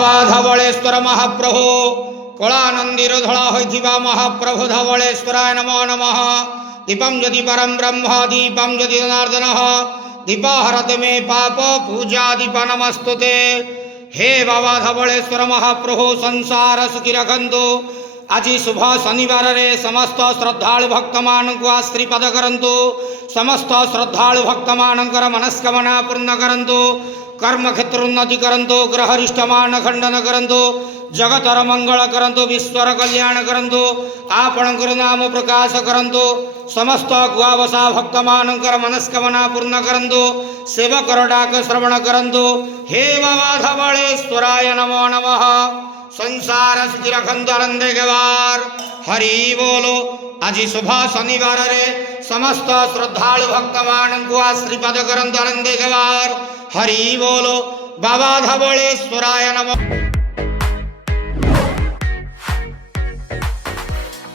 बाबा धवलेश्वर महाप्रभु कलानंदीर धड़ा होइथिबा महाप्रभु धवलेश्वराय नमो नमः। दीपम यदि परम ब्रह्म दीपम यदि जनार्दन दीपहरत मे पाप पूजा दीप नमस्तुते। हे बाबा धवलेश्वर महाप्रभु संसार सुखी रखंतु। आज शुभ शनिवार रे समस्त श्रद्धालु भक्त मानक आश्रीपद करंतु। समस्त श्रद्धालु भक्त मानकर मनस्कामना पूर्ण करंतु। कर्म क्षेत्र उन्नति करंतु। ग्रह रिष्टमान खंडन करंतु। जगतर मंगल करंतु। विश्वर कल्याण करंतु। आपणकर नाम प्रकाश करंतु। समस्त गुआवसा भक्त मानकर मनस्कामना पूर्ण करंतु। सेवकर डाक श्रवण करंतु। हे बाबा धवलेश्वराय नमो नमः। संसार सुखी रखंतु आनंदे गवार हरि बोलो। आज शुभ शनिवार रे समस्त श्रद्धालु भक्त मानक आश्रीपद करंतु आनंदे गवार हरि बोलो। बाबा धवलेश्वराय नमः।